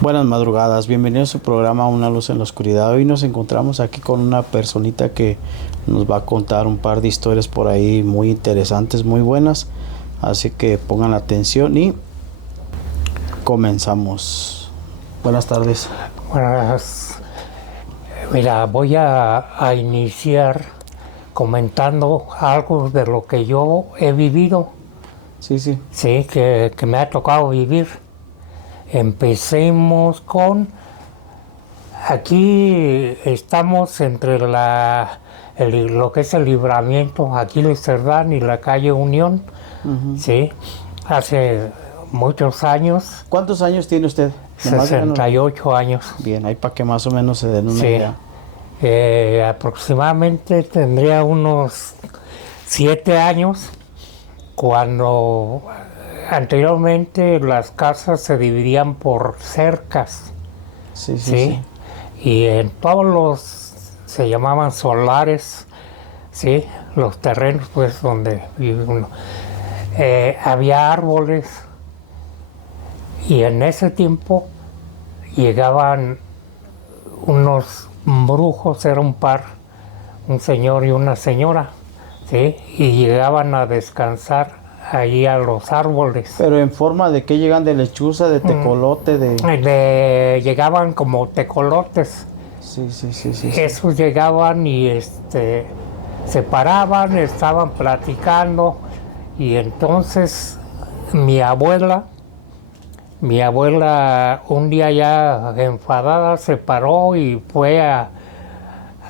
Buenas madrugadas, bienvenidos a su programa Una luz en la oscuridad. Hoy nos encontramos aquí con una personita que nos va a contar un par de historias por ahí muy interesantes, muy buenas. Así que pongan atención y comenzamos. Buenas tardes. Buenas. Mira, voy a iniciar comentando algo de lo que yo he vivido. Sí. Sí, que me ha tocado vivir. Empecemos con, aquí estamos entre lo que es el Libramiento, Aquiles Cerdán y la calle Unión, sí, hace muchos años. ¿Cuántos años tiene usted? 68 años. Bien, ahí para que más o menos se den una idea. Aproximadamente tendría unos 7 años cuando anteriormente las casas se dividían por cercas. Sí. Y en todos se llamaban solares, sí, los terrenos pues donde vive uno. Había árboles y en ese tiempo llegaban unos brujos, era un par, un señor y una señora, sí, y llegaban a descansar ahí a los árboles. ¿Pero en forma de qué llegan? ¿De lechuza, de tecolote, llegaban como tecolotes. Sí. Esos llegaban y se paraban, estaban platicando y entonces mi abuela un día ya enfadada se paró y fue a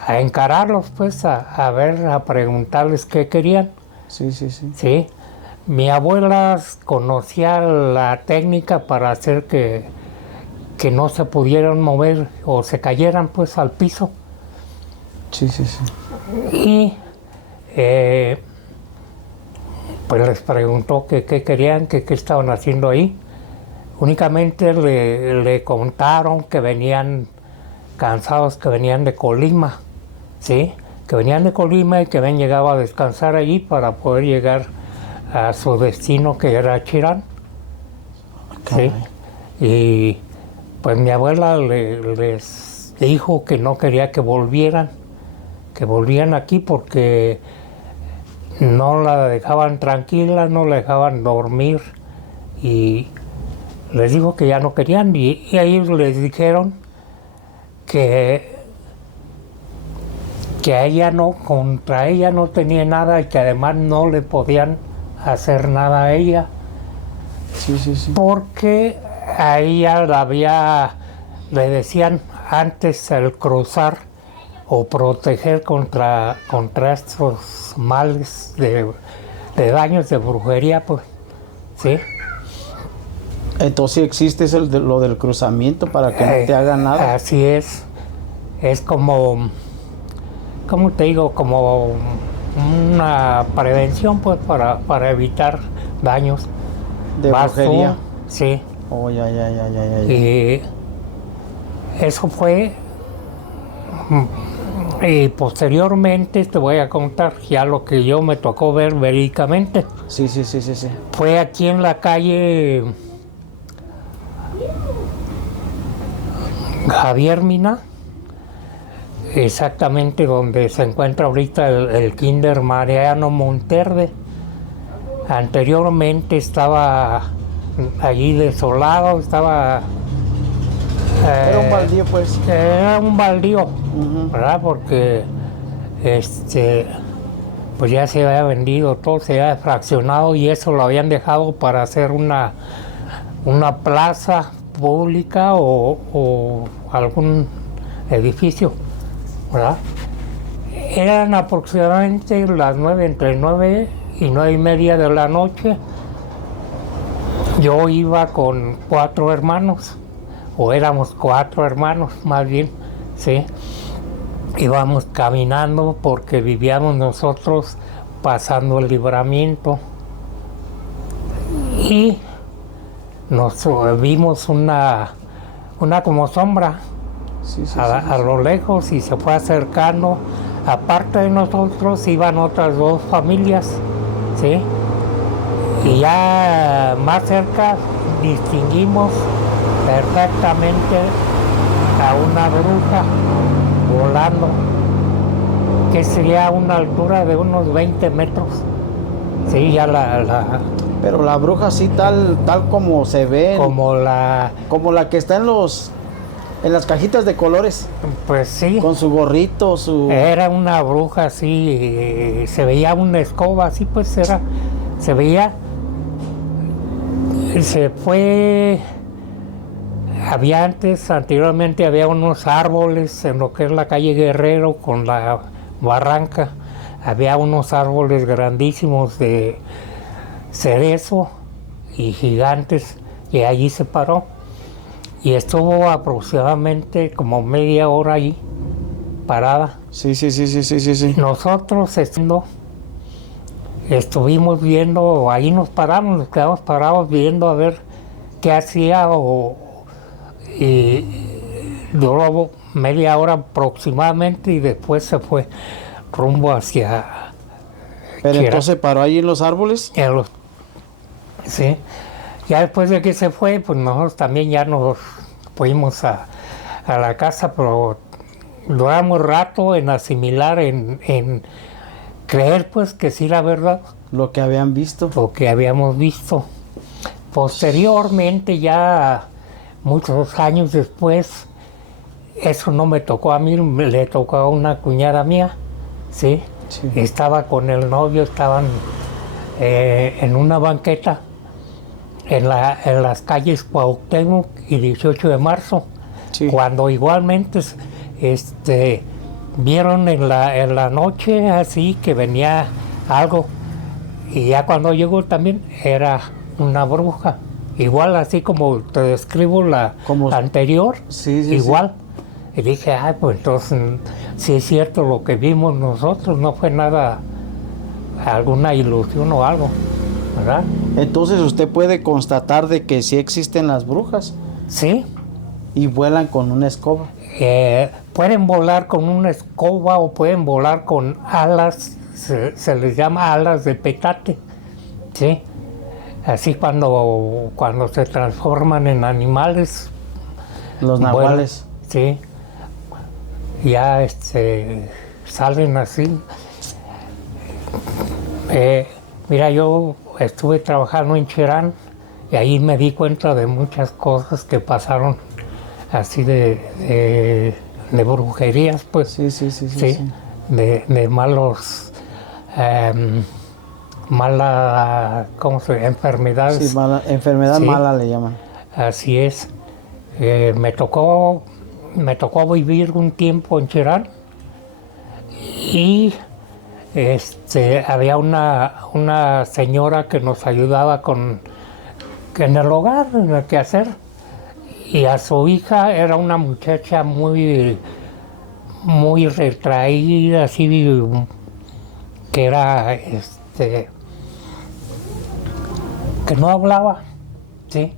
encararlos pues a ver, a preguntarles qué querían. Sí. Mi abuela conocía la técnica para hacer que no se pudieran mover o se cayeran pues al piso. Sí. Y pues les preguntó qué querían, qué estaban haciendo ahí. Únicamente le contaron que venían cansados, que venían de Colima, ¿sí? Que venían de Colima y que habían llegado a descansar allí para poder llegar a su destino, que era Chirán. ¿Sí? Y pues mi abuela les dijo que no quería que volvieran aquí porque no la dejaban tranquila, no la dejaban dormir y les dijo que ya no querían y ahí les dijeron que a ella no, contra ella no tenía nada y que además no le podían hacer nada a ella. Sí. Porque a ella le decían antes el cruzar o proteger contra estos males de daños de brujería, pues, ¿sí? Entonces existe lo del cruzamiento para que no te haga nada. Así es. Es como, ¿cómo te digo? Como una prevención pues para evitar daños. ¿De brujería? Sí. Oh, ya. Y eso fue. Y posteriormente te voy a contar ya lo que yo me tocó ver verídicamente. Sí. Fue aquí en la calle Javier Mina, exactamente donde se encuentra ahorita el Kinder Mariano Monterde. Anteriormente estaba allí desolado, estaba... era un baldío, pues. Era un baldío, ¿verdad? Porque pues ya se había vendido todo, se había fraccionado y eso lo habían dejado para hacer una plaza pública o algún edificio, ¿verdad? Eran aproximadamente las 9, entre 9 y 9:30 de la noche. Yo iba con 4 hermanos, o éramos 4 hermanos más bien, ¿sí? Íbamos caminando porque vivíamos nosotros pasando el Libramiento y nos vimos una como sombra a lo lejos y se fue acercando. Aparte de nosotros iban otras 2 familias, ¿sí? Y ya más cerca distinguimos perfectamente a una bruja volando, que sería a una altura de unos 20 metros. Sí, ya Pero la bruja así tal como se ve. como la... Como la que está en las cajitas de colores. Pues sí. Con su gorrito, su... Era una bruja así, se veía una escoba así, pues era, se veía, se fue, anteriormente había unos árboles en lo que es la calle Guerrero con la barranca, había unos árboles grandísimos de cerezo y gigantes, y allí se paró. Y estuvo aproximadamente como media hora ahí, parada. Sí. Nosotros estuvimos viendo, ahí nos quedamos parados viendo a ver qué hacía, y duró media hora aproximadamente, y después se fue rumbo hacia... Pero entonces paró ahí en los árboles. Sí. Ya después de que se fue, pues nosotros también ya nos fuimos a la casa, pero duramos rato en asimilar, en creer pues que sí era verdad. Lo que habían visto. Lo que habíamos visto. Posteriormente, ya muchos años después, eso no me tocó a mí, le tocó a una cuñada mía, ¿sí? Sí. Estaba con el novio, estaban en una banqueta en las calles Cuauhtémoc y 18 de marzo, Sí. cuando igualmente vieron en la noche así que venía algo, y ya cuando llegó también era una bruja, igual así como te describo la anterior, sí, igual. Sí. Y dije, pues entonces si es cierto lo que vimos nosotros, no fue nada, alguna ilusión o algo, ¿verdad? Entonces usted puede constatar de que sí existen las brujas. Sí. Y vuelan con una escoba. Pueden volar con una escoba o pueden volar con alas, se les llama alas de petate, ¿sí? Así cuando se transforman en animales. Los nahuales. Sí. Ya salen así. Mira, yo estuve trabajando en Cherán y ahí me di cuenta de muchas cosas que pasaron así de brujerías, pues. Sí. De malos, enfermedades. Sí, enfermedad sí. Mala le llaman. Así es. Me tocó vivir un tiempo en Cherán y había una señora que nos ayudaba en el hogar, en el quehacer, y a su hija era una muchacha muy retraída, así, que era que no hablaba, ¿sí?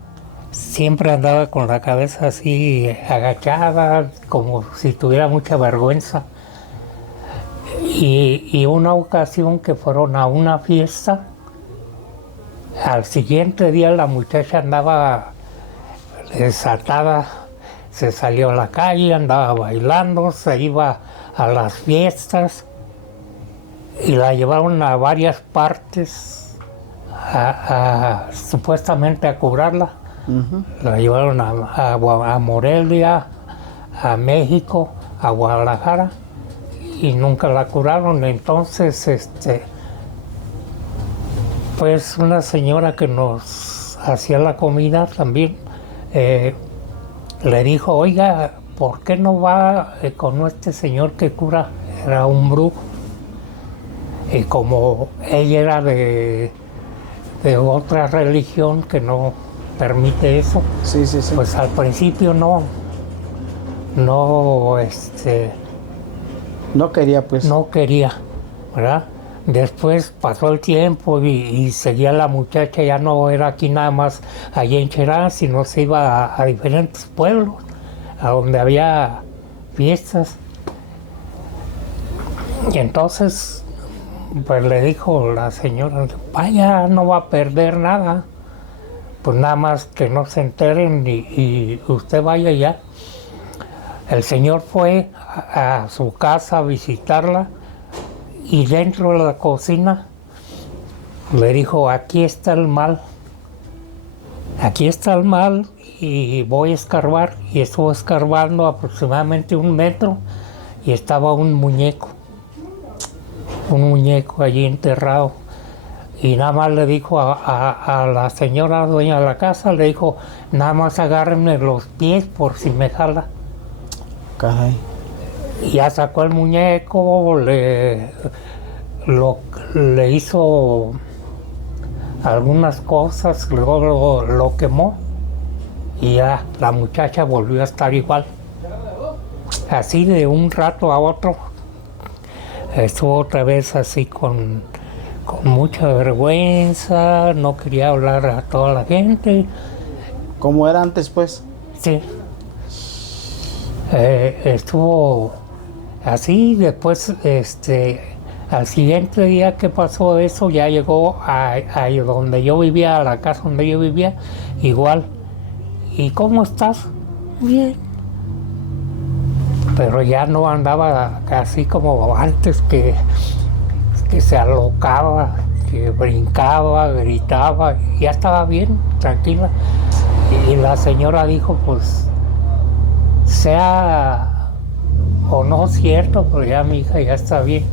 Siempre andaba con la cabeza así agachada, como si tuviera mucha vergüenza. Y una ocasión que fueron a una fiesta, al siguiente día la muchacha andaba desatada, se salió a la calle, andaba bailando, se iba a las fiestas y la llevaron a varias partes supuestamente a curarla. Uh-huh. La llevaron a Morelia, a México, a Guadalajara, y nunca la curaron. Entonces, pues una señora que nos hacía la comida también le dijo, oiga, ¿por qué no va con este señor que cura? Era un brujo. Y como ella era de otra religión que no permite eso, sí. Pues al principio no quería, pues. No quería, ¿verdad? Después pasó el tiempo y seguía la muchacha, ya no era aquí nada más allá en Cherán, sino se iba a diferentes pueblos, a donde había fiestas. Y entonces, pues le dijo la señora, vaya, no va a perder nada, pues nada más que no se enteren y usted vaya ya. El señor fue a su casa a visitarla y dentro de la cocina le dijo, aquí está el mal y voy a escarbar. Y estuvo escarbando aproximadamente 1 metro y estaba un muñeco allí enterrado. Y nada más le dijo a la señora dueña de la casa, le dijo, nada más agárrenme los pies por si me jala. Caray. Y ya sacó el muñeco, le hizo algunas cosas, luego lo quemó y ya la muchacha volvió a estar igual. Así de un rato a otro, estuvo otra vez así con mucha vergüenza, no quería hablar a toda la gente. ¿Cómo era antes, pues? Sí. Estuvo así, después, al siguiente día que pasó eso, ya llegó a donde yo vivía, a la casa donde yo vivía, igual. ¿Y cómo estás? Bien. Pero ya no andaba así como antes, que se alocaba, que brincaba, gritaba, ya estaba bien, tranquila. Y la señora dijo, pues, sea o no cierto, pero ya mi hija ya está bien,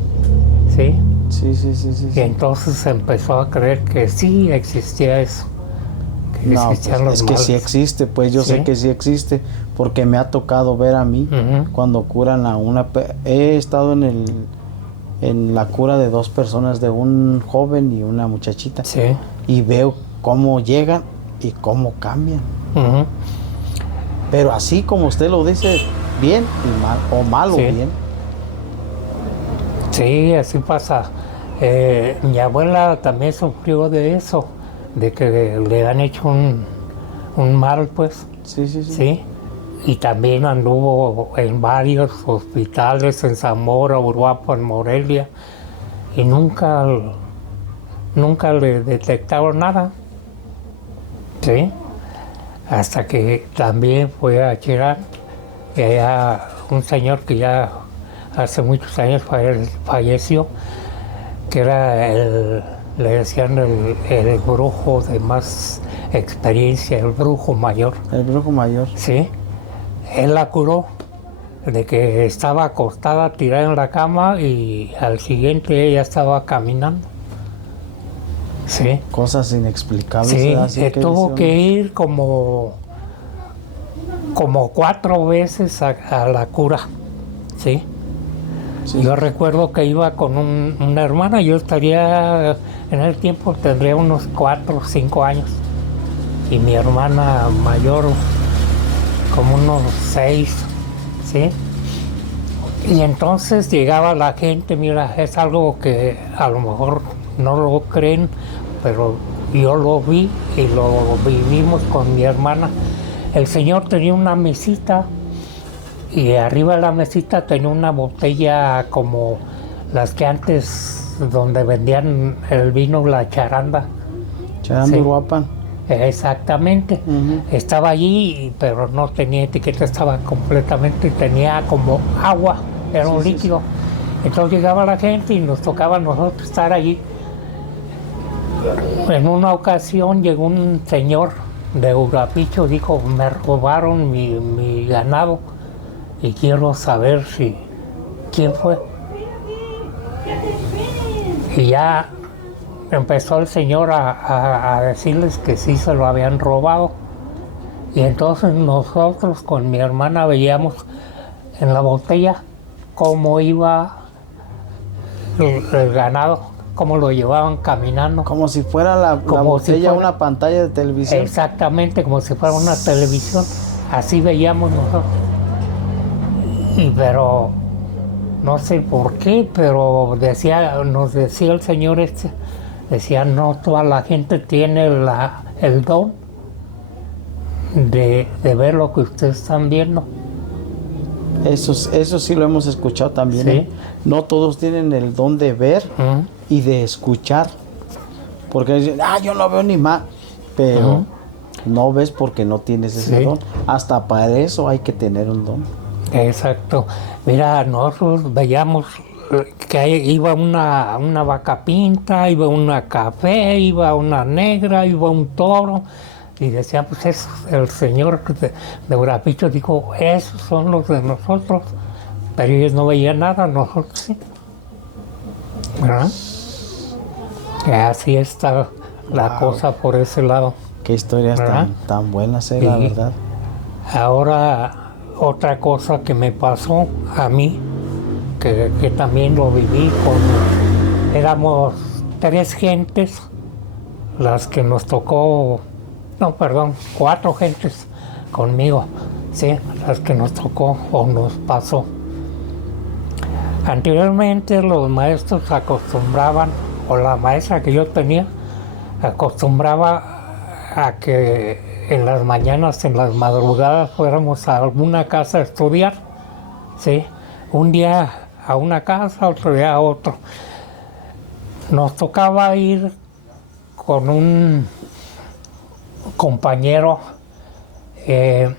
¿sí? Sí. Y entonces empezó a creer que sí existía eso. Que no, pues, es que sí existe, pues yo sé que sí existe, porque me ha tocado ver a mí cuando curan a una... He estado en la cura de 2 personas, de un joven y una muchachita, y veo cómo llegan y cómo cambian. Pero así como usted lo dice, bien y mal, o mal o bien. Sí, así pasa. Mi abuela también sufrió de eso, de que le han hecho un mal, pues. Sí. Y también anduvo en varios hospitales, en Zamora, Uruapan, en Morelia, y nunca le detectaron nada. Sí. Hasta que también fue a Cherán, y allá un señor que ya hace muchos años falleció, que era le decían el brujo de más experiencia, el brujo mayor. El brujo mayor. Sí. Él la curó de que estaba acostada, tirada en la cama, y al siguiente ella estaba caminando. Sí. Cosas inexplicables. Sí, tuvo que ir como 4 veces a la cura. Sí. Yo recuerdo que iba con una hermana, yo estaría, en el tiempo tendría unos 4 o 5 años. Y mi hermana mayor, como unos 6, ¿sí? Y entonces llegaba la gente, mira, es algo que a lo mejor no lo creen, pero yo lo vi y lo vivimos con mi hermana. El señor tenía una mesita y arriba de la mesita tenía una botella como las que antes, donde vendían el vino, la charanda. Charanda Uruapan. Exactamente. Estaba allí, pero no tenía etiqueta, estaba completamente, tenía como agua, era un líquido. Entonces llegaba la gente y nos tocaba a nosotros estar allí. En una ocasión llegó un señor de Urapicho, dijo, me robaron mi ganado y quiero saber quién fue. Y ya empezó el señor a decirles que sí se lo habían robado. Y entonces nosotros con mi hermana veíamos en la botella cómo iba el ganado, cómo lo llevaban caminando. Como si fuera la botella una pantalla de televisión. Exactamente, como si fuera una televisión. Así veíamos nosotros. Pero no sé por qué, pero nos decía el señor decía, no toda la gente tiene el don de ver lo que ustedes están viendo. Eso sí lo hemos escuchado también. ¿Sí? No todos tienen el don de ver y de escuchar. Porque dicen, yo no veo ni más. Pero No ves porque no tienes ese Sí. don. Hasta para eso hay que tener un don. Exacto. Mira, nosotros veíamos que ahí iba una vaca pinta, iba una café, iba una negra, iba un toro. Y decía, pues es el señor de Urapicho dijo, esos son los de nosotros. Pero ellos no veían nada, nosotros sí. ¿Verdad? Y así está la Wow. cosa por ese lado. Qué historias ¿Verdad? tan buenas, la Sí. verdad. Ahora, otra cosa que me pasó a mí, que también lo viví éramos 3 gentes, las que nos tocó, no, perdón, 4 gentes conmigo, sí, las que nos tocó o nos pasó. Anteriormente los maestros acostumbraban, o la maestra que yo tenía, acostumbraba a que en las mañanas, en las madrugadas, fuéramos a alguna casa a estudiar, ¿sí? Un día a una casa, otro día a otro. Nos tocaba ir con un compañero que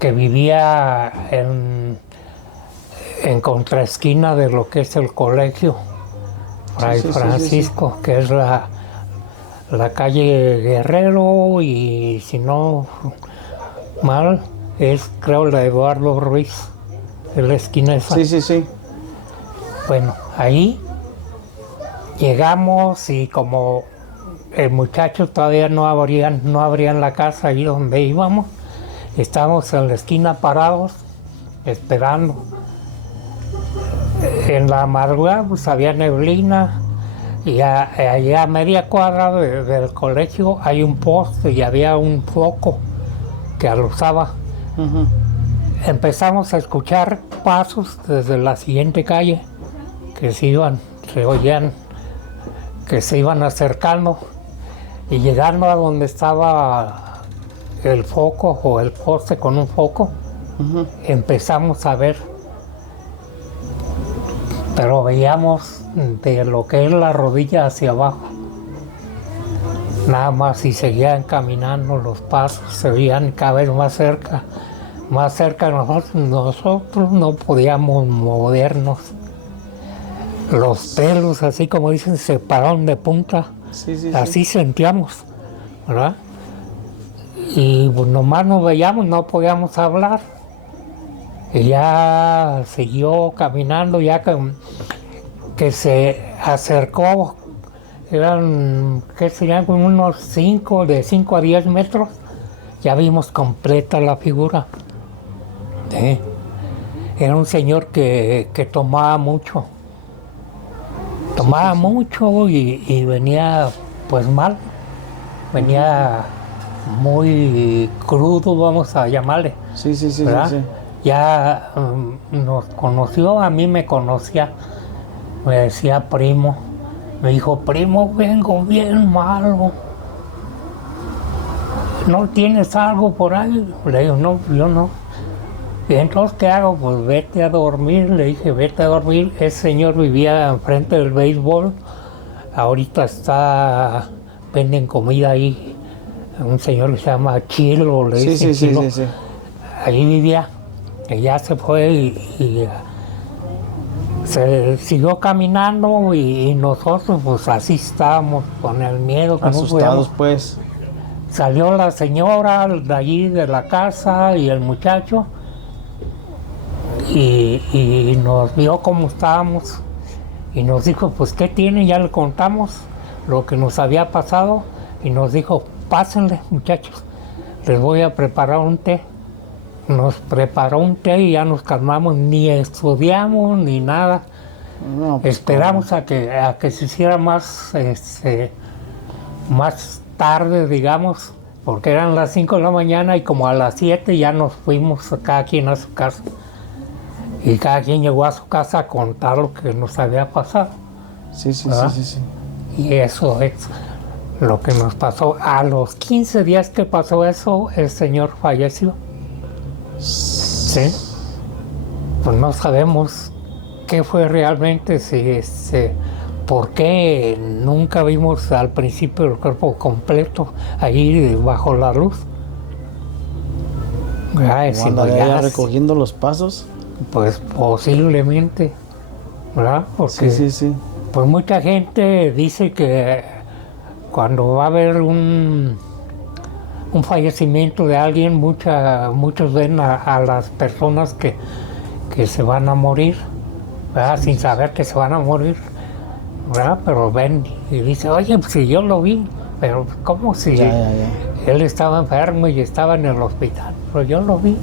vivía en contraesquina de lo que es el colegio Fray Francisco, que es la calle Guerrero, y si no mal, es creo la Eduardo Ruiz, en la esquina esa. Sí. Bueno, ahí llegamos y como el muchacho todavía no abrían la casa ahí donde íbamos, estábamos en la esquina parados, esperando. En la madrugada pues había neblina, y allá a media cuadra del colegio hay un poste y había un foco que alusaba. Uh-huh. Empezamos a escuchar pasos desde la siguiente calle que se oían, que se iban acercando, y llegando a donde estaba el foco o el poste con un foco, Uh-huh. empezamos a ver, pero veíamos de lo que es la rodilla hacia abajo, nada más, y seguían caminando, los pasos se veían cada vez más cerca de nosotros. Nosotros no podíamos movernos, los pelos, así como dicen, se pararon de punta, así sentíamos, ¿verdad? Y pues, nomás nos veíamos, no podíamos hablar. Y ya siguió caminando, ya que se acercó, eran, ¿qué serían? Como unos 5 a 10 metros, ya vimos completa la figura. ¿Sí? Era un señor que tomaba mucho. Y venía pues mal, venía muy crudo, vamos a llamarle. Sí. Ya nos conoció, a mí me conocía, me decía primo, me dijo, primo, vengo bien malo, ¿no tienes algo por ahí? Le digo, no, yo no. Y entonces, ¿qué hago? Pues vete a dormir, le dije, vete a dormir. Ese señor vivía enfrente del béisbol, ahorita venden comida ahí, un señor que se llama Chilo, le dicen Chilo. Sí. Ahí vivía, y ya se fue y se siguió caminando, y nosotros pues así estábamos con el miedo. Asustados pues. Salió la señora de allí de la casa y el muchacho, y nos vio cómo estábamos y nos dijo, pues ¿qué tiene? Ya le contamos lo que nos había pasado, y nos dijo, pásenle muchachos, les voy a preparar un té. Nos preparó un té y ya nos calmamos, ni estudiamos ni nada. No, pues, esperamos a que se hiciera más tarde, digamos, porque eran las 5 de la mañana, y como a las 7 ya nos fuimos cada quien a su casa. Y cada quien llegó a su casa a contar lo que nos había pasado. Sí. Y eso es lo que nos pasó. A los 15 días que pasó eso, el señor falleció. ¿Sí? Pues no sabemos qué fue realmente, si ¿por qué nunca vimos al principio el cuerpo completo ahí bajo la luz? Ay, si no, ¿Andaría recogiendo los pasos? pues posiblemente, ¿verdad? Porque Sí. pues mucha gente dice que cuando va a haber un fallecimiento de alguien, muchos ven a las personas que se van a morir, ¿verdad? Sin saber que se van a morir, ¿verdad? Pero ven y dicen, oye, pues si yo lo vi, pero ¿cómo si él estaba enfermo y estaba en el hospital? Pero yo lo vi.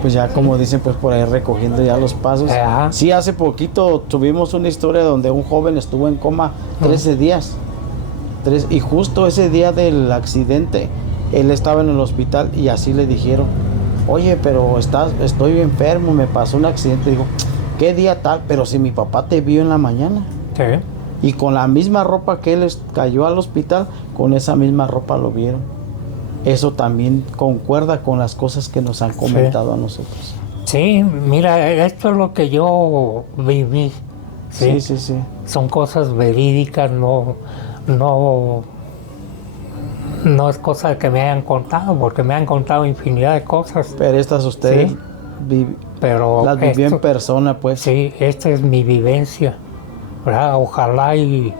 Pues ya como dicen, pues por ahí recogiendo ya los pasos. Ajá. Sí, hace poquito tuvimos una historia donde un joven estuvo en coma 13 días. Y justo ese día del accidente, él estaba en el hospital y así le dijeron, oye, pero estoy enfermo, me pasó un accidente. Dijo, ¿qué día tal? Pero si mi papá te vio en la mañana. Sí. Y con la misma ropa que él cayó al hospital, con esa misma ropa lo vieron. Eso también concuerda con las cosas que nos han comentado a nosotros. Sí, mira, esto es lo que yo viví. Sí. Son cosas verídicas, no es cosa que me hayan contado, porque me han contado infinidad de cosas. Pero estas ustedes pero las vivió en persona, pues. Sí, esta es mi vivencia, ¿verdad? Ojalá y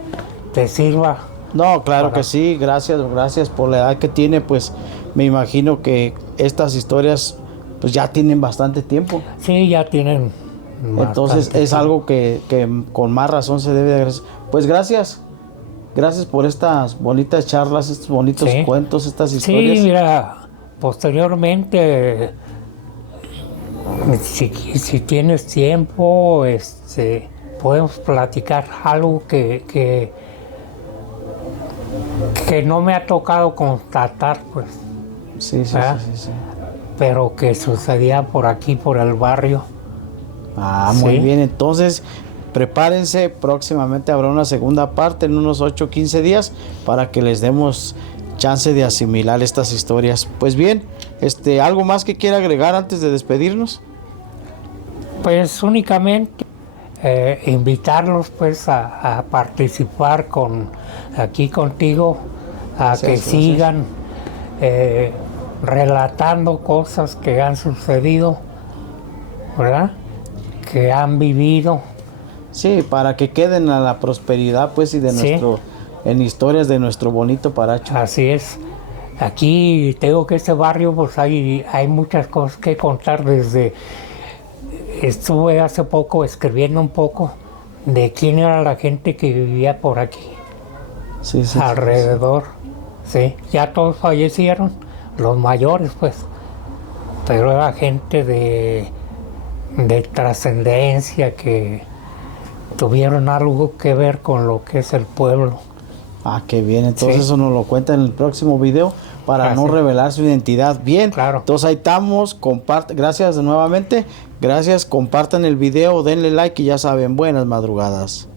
te sirva. No, claro que sí, gracias por la edad que tiene, pues me imagino que estas historias pues ya tienen bastante tiempo. Sí, ya tienen Entonces es tiempo. algo que con más razón se debe de agradecer. Pues gracias por estas bonitas charlas, estos bonitos cuentos, estas historias. Sí, mira, posteriormente, si tienes tiempo, podemos platicar algo que no me ha tocado constatar, pues. Sí. Pero que sucedía por aquí, por el barrio. Muy bien, entonces prepárense, próximamente habrá una segunda parte en unos 8-15 días para que les demos chance de asimilar estas historias. Pues bien, ¿algo más que quiera agregar antes de despedirnos? Pues únicamente invitarlos pues a participar aquí contigo, que sigan relatando cosas que han sucedido, ¿verdad? Que han vivido. Sí, para que queden a la prosperidad, pues, y en historias de nuestro bonito Paracho. Así es. Aquí tengo que este barrio, pues hay muchas cosas que contar. Estuve hace poco escribiendo un poco de quién era la gente que vivía por aquí, alrededor. Sí, ya todos fallecieron, los mayores, pues, pero era gente de trascendencia que tuvieron algo que ver con lo que es el pueblo. Qué bien, entonces eso nos lo cuenta en el próximo video para no revelar su identidad. Bien, claro. Entonces ahí estamos, gracias nuevamente, compartan el video, denle like y ya saben, buenas madrugadas.